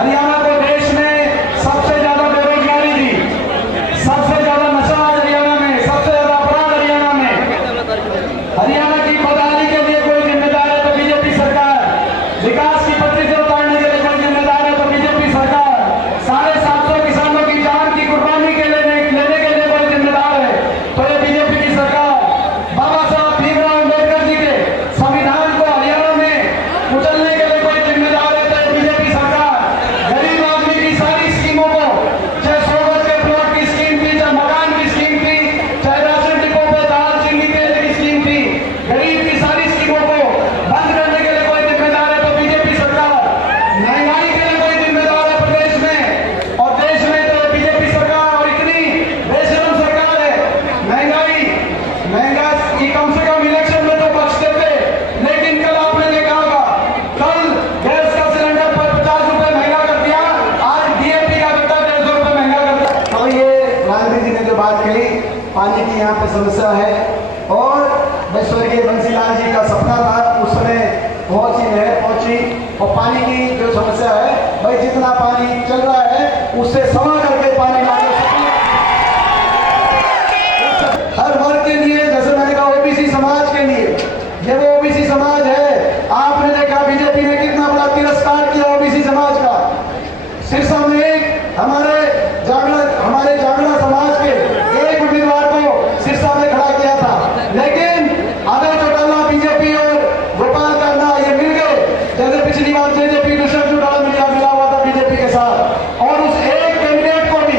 हरियाणा को देश में सबसे ज्यादा बेरोजगारी दी, सबसे ज्यादा नशा हरियाणा में, सबसे ज्यादा अपराध हरियाणा में। हरियाणा की बदहाली के लिए कोई जिम्मेदार है तो बीजेपी सरकार, विकास की पटरी से उतारने के लिए कोई जिम्मेदार है तो बीजेपी सरकार, 750 किसानों की जान की कुर्बानी के लेने के लिए कोई जिम्मेदार है तो ये बीजेपी की सरकार। बाबा साहब भीमराव अम्बेडकर जी के संविधान को हरियाणा में कुचलने के लिए कोई जिम्मेदार है तो ये बीजेपी सरकार। गरीब आदमी की सारी स्कीमों को, चाहे 100 गज के प्लॉट की स्कीम थी, चाहे मकान की स्कीम थी, चाहे राशन डिपो पे दाल चीनी तेल की स्कीम थी, गरीब की सारी स्कीमों को बंद करने के लिए कोई जिम्मेदार है तो बीजेपी सरकार। महंगाई के लिए कोई जिम्मेदार है प्रदेश में और देश में तो बीजेपी सरकार। और इतनी बेशरम सरकार है, महंगा की कम से कम इलेक्शन में तो बचते थे, लेकिन कल आपने देखा होगा, कल गैस का सिलेंडर पर 50 रुपए महंगा कर दिया, आज डीएपी का कट्टा 150 रुपए महंगा कर दिया। तो ये गांधी जी ने जो बात कही, पानी की यहाँ पे समस्या है और स्वर्गीय बंसीलाल जी का सपना था, उस समय बहुत सी नहर पहुंची और पानी की जो समस्या है, भाई जितना पानी चल रहा है उससे समा करके पानी लाने हर वर्ग के लिए, जैसे मैंने कहा ओबीसी समाज के लिए, ये वो ओबीसी समाज है। आपने देखा बीजेपी ने कितना बड़ा तिरस्कार किया ओबीसी समाज का। सिरसा में एक हमारे जागरण समाज के एक उम्मीदवार को सिरसा में खड़ा किया था, लेकिन अभय चौटाला बीजेपी और गोपाल कांडा ये मिल गए, जैसे पिछली बार जेजेपी दुष्यंत चौटाला मिला हुआ था बीजेपी के साथ, और उस एक कैंडिडेट को भी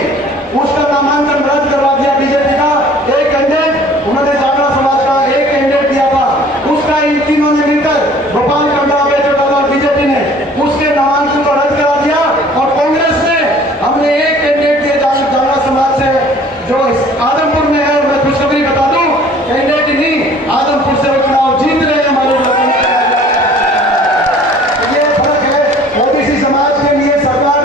उसका नामांकन रद्द करवा दिया बीजेपी का। एक कैंडिडेट उन्होंने जागरण समाज का एक कैंडिडेट दिया था, उसका इन तीनों ने मिलकर, गोपाल कांडा, अभय चौटाला और बीजेपी ने उसके नामांकन को रद्द करा दिया। और कांग्रेस ने हमने एक कैंडिडेट दिया जागरण समाज से जो आदमपुर में है, और मैं खुशखबरी बता दूं, कैंडिडेट ही नहीं, आदमपुर से वो चुनाव जीत रहे हैं हमारे लोग। ये फर्क है ओबीसी समाज के लिए सरकार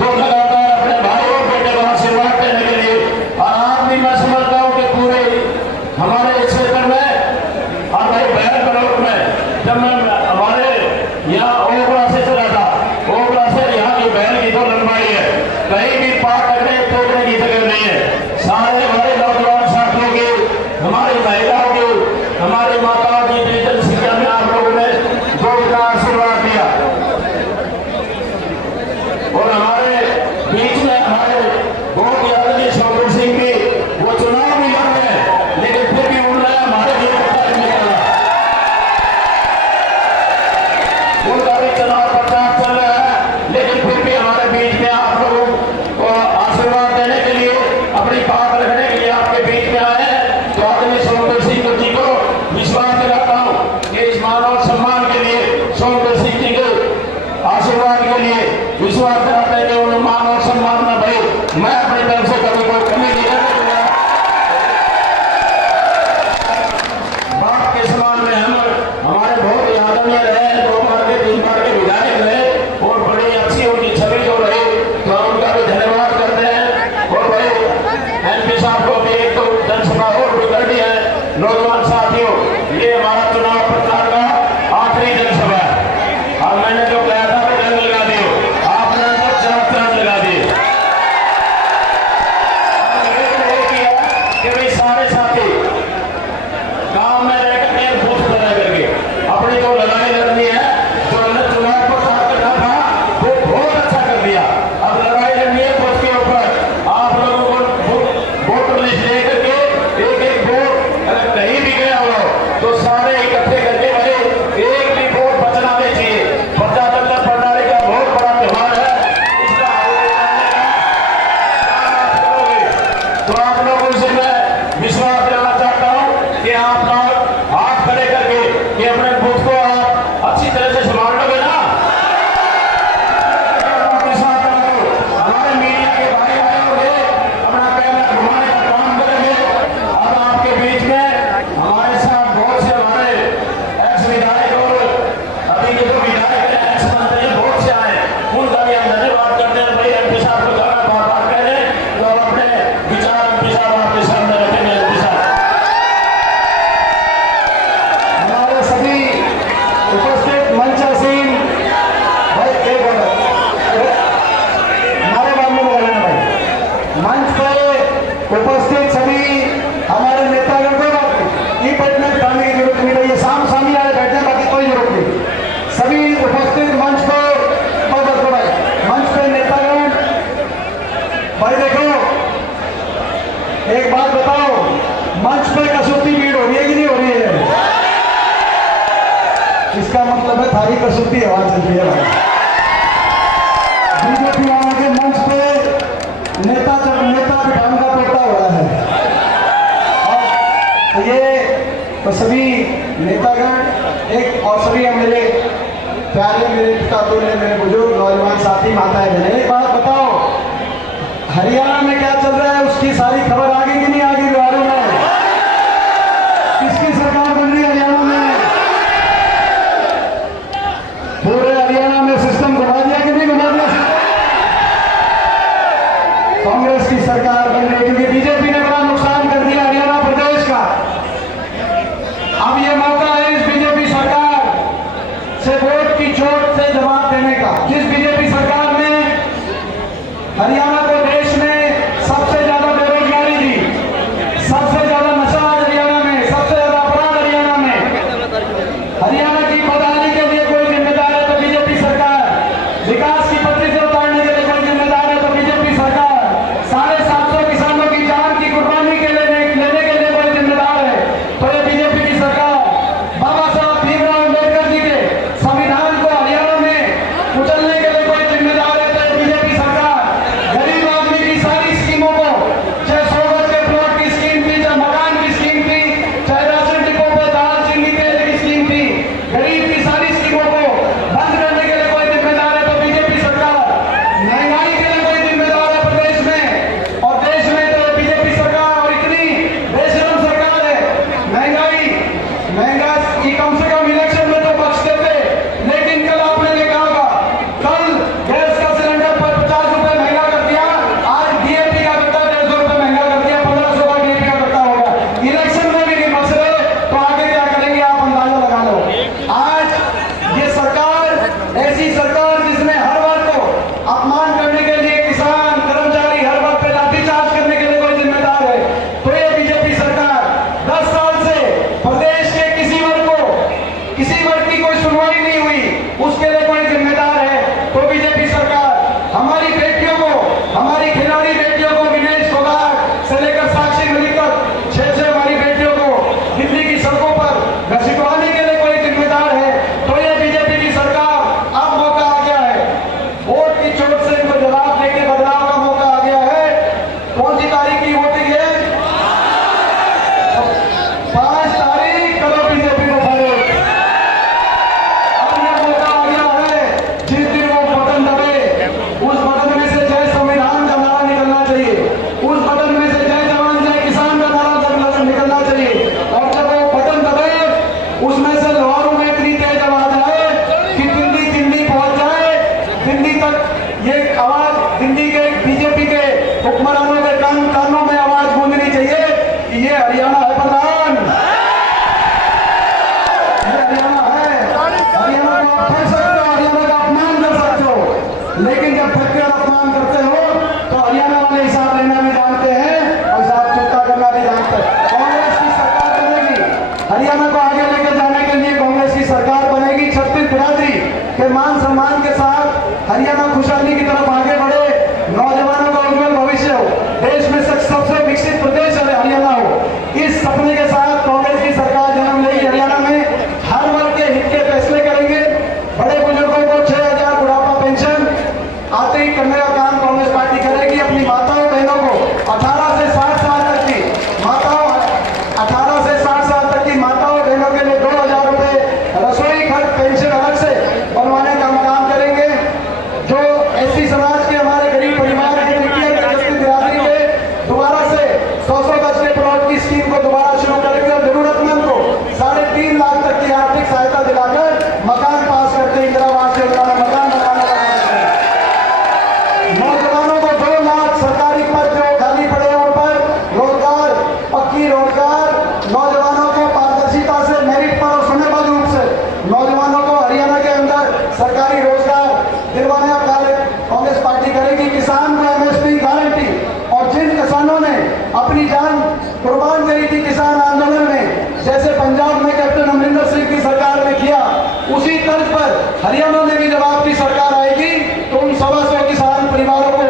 जो लगातार अपने भाइयों के जवान से बात करने के लिए, और आज भी मैं समझता हूँ कि पूरे हमारे क्षेत्र में और भाई बहन बड़ौत में, जब मैं हमारे यहाँ ओबरा से चला था, ओबरा से यहाँ की बहन की जो लंबाई है, कहीं भी पार करने तोड़ने की जगह नहीं है। सारे हमारे नौजवान साथियों की, हमारी महिलाओं की थाली कसुती आवाज चल रही है भाई। बीजेपी वालों के मंच पे नेता बिठाने का टोटा हो रहा है। और ये तो सभी नेतागण एक और सभी मेरे प्यारे, मेरे पिता तुल्य, मेरे बुजुर्ग नौजवान साथी, माताएं बहनें, एक बात बताओ, हरियाणा में क्या चल रहा है उसकी सारी खबर आ गई कि नहीं आ गई बिहारों में? किसकी सरकार बन रही है हरियाणा में? पूरे हरियाणा में सिस्टम घुमा दिया कि नहीं घुमा दिया? कांग्रेस की सरकार बन रही है क्योंकि बीजेपी ने बड़ा नुकसान कर दिया हरियाणा प्रदेश का। अब ये मौका है इस बीजेपी सरकार से वोट की चोट से जवाब देने का। जिस बीजेपी सरकार ने हरियाणा को देश में सबसे ज्यादा बेरोजगारी दी, सबसे ज्यादा नशा हरियाणा में, सबसे ज्यादा अपराध हरियाणा में, हरियाणा की बदहाली के लिए कोई जिम्मेदार है तो बीजेपी सरकार, विकास की पटरी से उतारने के लिए कोई जिम्मेदार है तो बीजेपी सरकार, 750 किसानों की जान की कुर्बानी के लेने के लिए कोई जिम्मेदार है तो ये बीजेपी की सरकार। बाबा साहब भीमराव अम्बेडकर जी के संविधान को हरियाणा में कुचलने के लिए कोई जिम्मेदार है तो ये बीजेपी सरकार। गरीब आदमी की सारी स्कीमों को, चाहे 100 गज के प्लॉट की स्कीम थी, चाहे मकान की स्कीम थी, चाहे राशन डिपो पे दाल चीनी तेल की स्कीम थी, गरीब की सारी स्कीमों को बंद करने के लिए कोई जिम्मेदार है तो बीजेपी सरकार। महंगाई के लिए कोई जिम्मेदार है प्रदेश में और देश में तो बीजेपी सरकार। और इतनी बेशरम सरकार है, महंगा की कम से कम इलेक्शन में तो बचते थे, लेकिन कल आपने देखा होगा, कल गैस का सिलेंडर पर 50 रुपए महंगा कर दिया, आज डीएपी का कट्टा 150 रुपए महंगा कर दिया, 1500 का डीएपी का कट्टा हो गया। इलेक्शन में भी नहीं बच रहे तो आगे क्या करेंगे आप अंदाजा लगा लो। आज ये सरकार ऐसी सरकार जिसने हर वर्ग को अपमान करने के लिए, किसान कर्मचारी हर वर्ग पे लाठीचार्ज करने के लिए कोई जिम्मेदार है तो ये बीजेपी सरकार। 10 साल से प्रदेश के किसी वर्ग की कोई सुनवाई नहीं हुई, उसके लिए कोई जिम्मेदार है तो बीजेपी सरकार। हमारी बेटियों को, हमारी खिलाड़ी बेटियों को, विनेश फोगाट से लेकर साक्षी मलिक तक 6 हमारी बेटियों को दिल्ली की सड़कों पर घसीटवाने के लिए कोई जिम्मेदार है तो ये बीजेपी की सरकार। अब मौका आ गया है, वोट की चोट से इनको जवाब देके बदलाव का मौका आ गया है। कौन सी तारीख की वोटिंग है? 5 तारीख। करो बीजेपी को वोट। अब यह मौका आ गया है, जिस दिन वो बटन दबे, उस बटन में से जय संविधान का नारा निकलना चाहिए, उस बटन में से जय जवान जय किसान का नारा निकलना चाहिए। और जब वो बटन दबे, उसमें से लाहौरों में इतनी तेज आवाज आए कि दिल्ली पहुंच जाए, दिल्ली तक ये आवाज, दिल्ली के बीजेपी के हुक्मरानों के कानों में आवाज गूंजनी चाहिए कि ये हरियाणा है प्रधान, ये हरियाणा है। हरियाणा को आप ठग सकते हो, हरियाणा का अपमान कर सकते हो, लेकिन जब ठग कर अपमान करते हो तो हरियाणा वाले हिसाब लेना भी जानते हैं और हिसाब चुकता करना भी जानते हैं। कांग्रेस की सरकार बनेगी, हरियाणा को आगे लेकर जाने के लिए कांग्रेस की सरकार बनेगी। छत्तीस बिरादरी के मान सम्मान के साथ हरियाणा खुशहाली की तरफ आगे बढ़े, नौजवानों का उज्जवल भविष्य हो, देश में सबसे विकसित प्रदेश हरियाणा हो। इस सपने के साथ कांग्रेस की सरकार जन्म लेगी हरियाणा में। हर वर्ग के हित के फैसले करेंगे। बड़े बुजुर्गों को 6000 बुढ़ापा पेंशन आते ही करने का काम कांग्रेस पार्टी करेगी। अपनी माताओं बहनों को 18 से 60 साल तक की माताओं बहनों के लिए 2000 रुपए रसोई खर्च पेंशन अलग से बनवाने का काम करेंगे। जो एससी समाज के हमारे गरीब परिवार के बिरादरी के दोबारा से 100 गज के प्लॉट की स्कीम को दोबारा शुरू करेंगे और जरूरतमंद को 3.5 लाख तक की आर्थिक सहायता दिलाकर मकान पास करके इंदिरा आवास योजना में मकान बनाने का काम करेंगे। नौजवानों को 2 लाख सरकारी पद जो खाली पड़े हैं उन पर रोजगार, पक्की रोजगार, नौजवानों को पारदर्शिता से, मेरिट पर और समयबद्ध रूप से नौजवानों को हरियाणा के अंदर सरकारी रोजगार दिलवाने का कार्य कांग्रेस पार्टी करेगी। किसान को एमएसपी गारंटी, और जिन किसानों ने अपनी जान कुर्बान करी थी किसान आंदोलन में, जैसे पंजाब में कैप्टन अमरिंदर सिंह की सरकार ने किया, उसी तर्ज पर हरियाणा में भी जब आपकी सरकार आएगी तो उन 125 किसान परिवारों को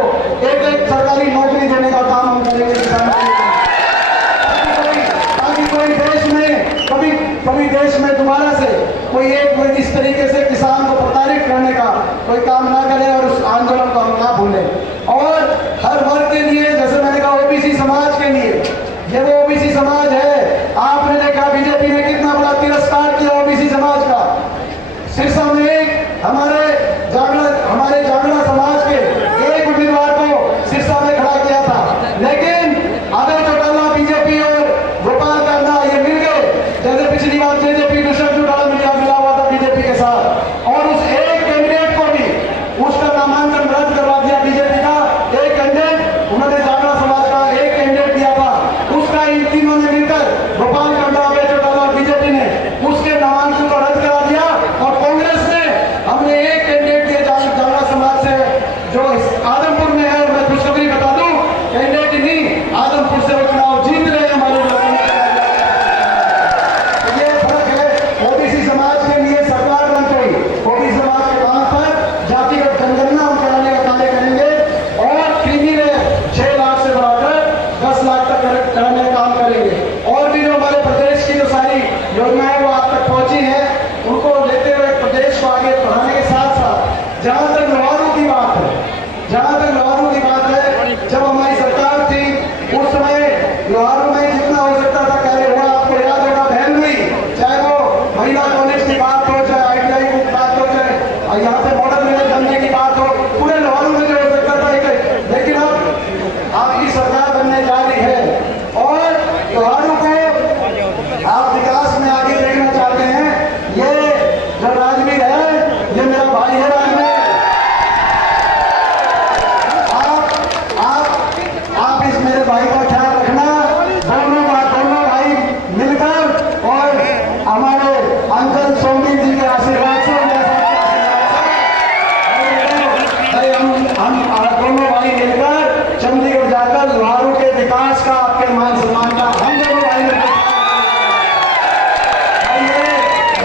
एक सरकारी नौकरी देने का काम हम करेंगे किसानों के लिए, ताकि कोई देश में कभी देश में दोबारा से कोई एक इस तरीके से किसान को प्रताड़ित करने का कोई काम ना करे और उस आंदोलन को हम ना भूलें। और हर वर्ग के लिए, जैसे मैंने कहा ओबीसी समाज के लिए, ये वो ओबीसी समाज है। आपने देखा बीजेपी ने कितना बड़ा तिरस्कार किया ओबीसी समाज का। सिरसा में एक हमारे जागड़ा समाज के एक उम्मीदवार को सिरसा में खड़ा किया था, लेकिन अभय चौटाला बीजेपी और गोपाल कांडा ये मिल गए, जैसे पिछली बार जेजेपी दुष्यंत चौटाला मिला हुआ था बीजेपी के साथ, और उस एक कैंडिडेट को भी उसका नामांकन रद्द करवा दिया बीजेपी का। एक कैंडिडेट उन्होंने जागड़ा समाज का एक कैंडिडेट दिया था, उसका इन तीनों ने मिलकर गोपाल कांडा, अभय चौटाला और बीजेपी ने उसके नामांकन को रद्द करा दिया। और कांग्रेस ने हमने एक कैंडिडेट दिया जागड़ा समाज से जो आदमपुर में है, और मैं खुशखबरी बता दूं कैंडिडेट ही नहीं, आदमपुर से वो चुनाव जीत रहे हैं हमारे लोग। ये फर्क है। ओबीसी समाज के लिए सरकार बन गई, ओबीसी समाज के नाम पर जातिगत जनगणना हम कराने का कार्य करेंगे और क्रीमी में 6 लाख से बढ़ाकर 10 लाख तक कराने का काम करेंगे। और भी जो हमारे प्रदेश की जो सारी योजनाएं वो आप तक पहुंची है, उनको लेते हुए प्रदेश को आगे बढ़ाने के साथ साथ जहां तक लोहारू की बात है, जब हमारी सरकार थी उस समय लोहारू में जितना हो सकता था कार्य हुआ। आपको याद होगा बहन हुई, चाहे वो महिला कॉलेज की बात हो, चाहे ITI की बात हो, चाहे यहाँ पे मॉडल मेरे धंधे की बात हो, पूरे लोहारू में जो हो सकता था। लेकिन अब आपकी सरकार बनने जा रही है और लोहारू को आप विकास में आगे देखना चाहते हैं। ये जो राजवीर है, ये मेरा भाई है राजवीर। आप इस मेरे भाई का ख्याल रखना। दोनों भाई मिलकर और हमारे अंकल सोमवीर जी के आशीर्वाद से हम दोनों भाई मिलकर चंडीगढ़ जाकर लोहारू के विकास का, आपके मान सम्मान का हम दोनों भाई मिलकर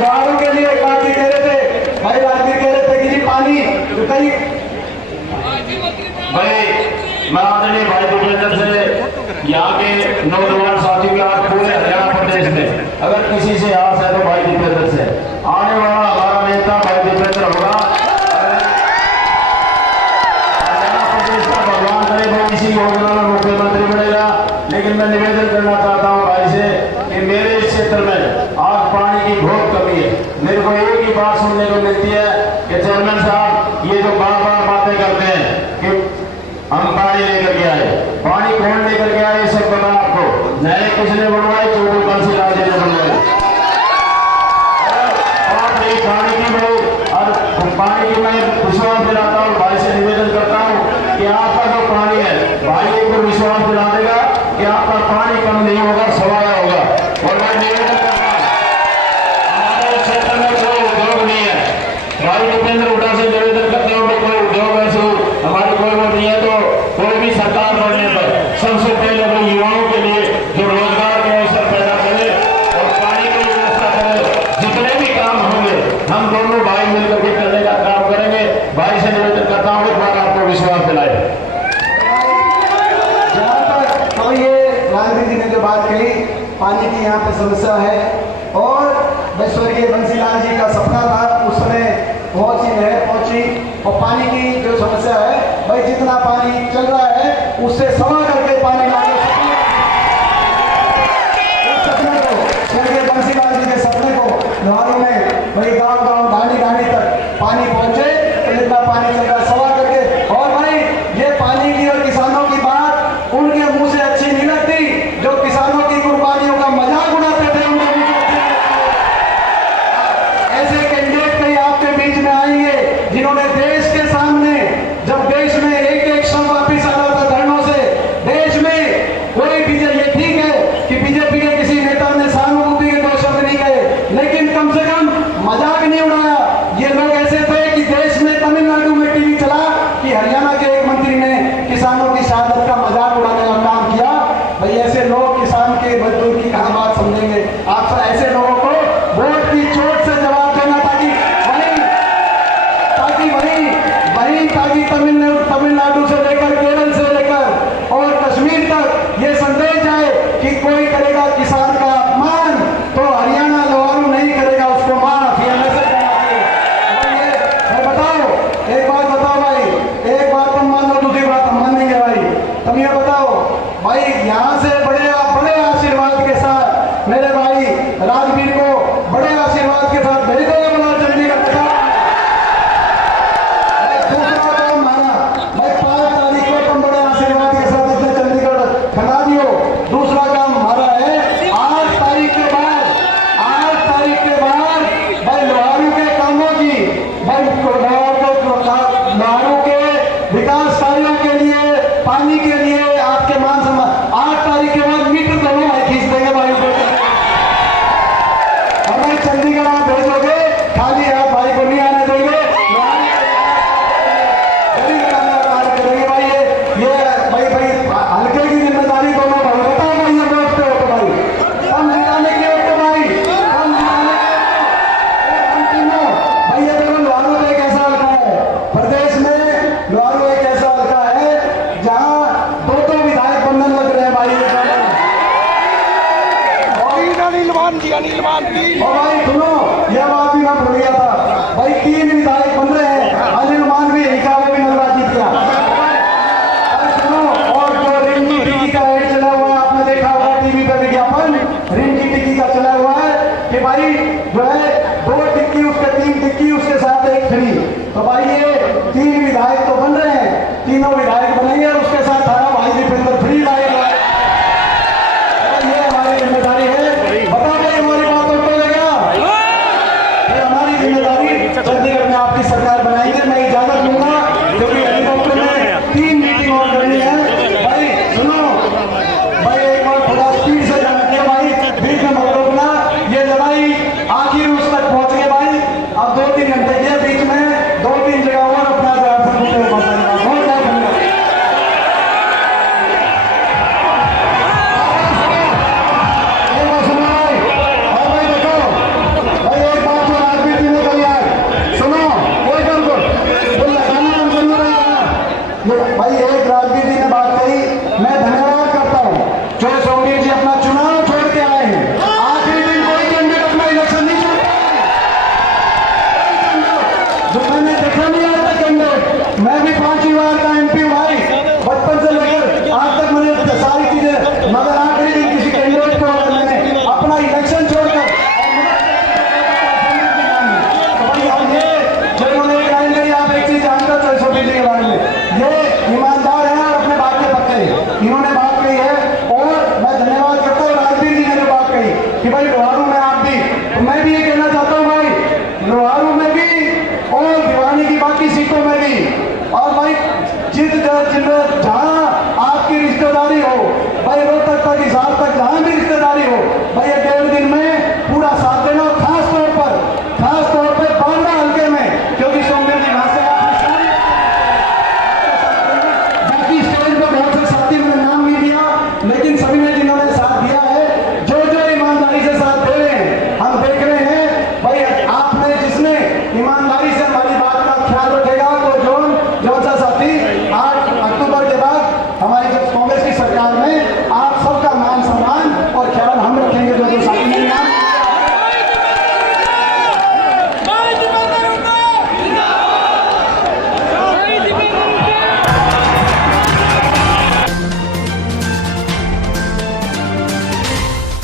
लोहारू के लिए एक बात ही कह रहे थे, भाई राजवीर कह रहे थे कि जी पानी जो कई भाई मैं आदरणीय भाई भूपेंद्र से यहाँ के नौजवान साथियों का पूरे हरियाणा प्रदेश में अगर किसी से आस है तो भाई भूपेंद्र से। आने वाला हमारा नेता भाई भूपेंद्र होगा। हरियाणा प्रदेश का भगवान करे वो इसी योजना में मुख्यमंत्री बनेगा। लेकिन मैं निवेदन करना चाहता हूँ भाई से कि मेरे इस क्षेत्र में आज पानी की बहुत कमी है। मेरे को एक ही बात सुनने को मिलती है कि चेयरमैन साहब ये जो बार बार बातें करते हैं कि हम पानी लेकर के आए, पानी कौन लेकर के आए सब पता आपको। नहरें किसने बनवाई? चौधरी बंसी लाल जी ने बनवाई। और पानी की मैं विश्वास दिलाता हूँ, भाई से निवेदन करता हूँ कि आपका जो पानी है भाई एक बार विश्वास दिला देगा कि आपका पानी कम नहीं होगा, सवाया होगा। और मैं निवेदन करता हूँ हमारे क्षेत्र में कोई उद्योग नहीं है। भाई भूपेंद्र हुड्डा से निवेदन करते हो कि कोई उद्योग ऐसे हमारी कोई वो नहीं है, तो कोई भी सरकार बनने पर सबसे पहले वो युवाओं के लिए जो रोजगार के अवसर पैदा करे और पानी की व्यवस्था करे। जितने भी काम होंगे हम दोनों भाई मिलकर के करने का काम करेंगे। भाई से निवेदन करता हूँ एक बार आपको विश्वास दिलाए। जहाँ तक तो ये राजवीर जी ने जो बात कही, पानी की यहाँ पे समस्या है और स्वर्गीय बंसीलाल जी का सपना था, उस समय बहुत सी नहर पहुंची और पानी की जो समस्या है, भाई जितना पानी चल रहा है उससे समा करके पानी लाने सपने को, स्वर्गीय बंसीलाल जी के सपने को लोहारू में भाई गांव ढाणी तक पानी पहुंचे, तो जितना पानी चल रहा है सवा करके। और भाई ये पानी की और किसानों की बात उनके मुंह से अच्छी नहीं लगती, जो किसानों की कुर्बानियों का मजाक उड़ाते थे उनके मुंह से ऐसे कैंडिडेट कई आपके बीच में आएंगे जिन्होंने देश के सामने, जब देश में एक श्रम वापिस आ रहा था धरनों से, भाई सुनो, यह बात भी मैं भूल गया था भाई, 3 विधायक बन रहे हैं, अनिल मानवी हिकाले भी नजर जीत गया। अरे सुनो, और जो रिंकी टिक्की का एड चला हुआ है, आपने देखा होगा टीवी पे विज्ञापन, रिंकी टिक्की का चला हुआ है कि भाई जो है 2 टिक्की उसके 3 टिक्की उसके साथ 1 फ्री। तो भाई ये 3 विधायक तो बन रहे हैं, तीनों विधायक बनेंगे और उसके साथ थारा भाई दीपेंद्र फ्री लाए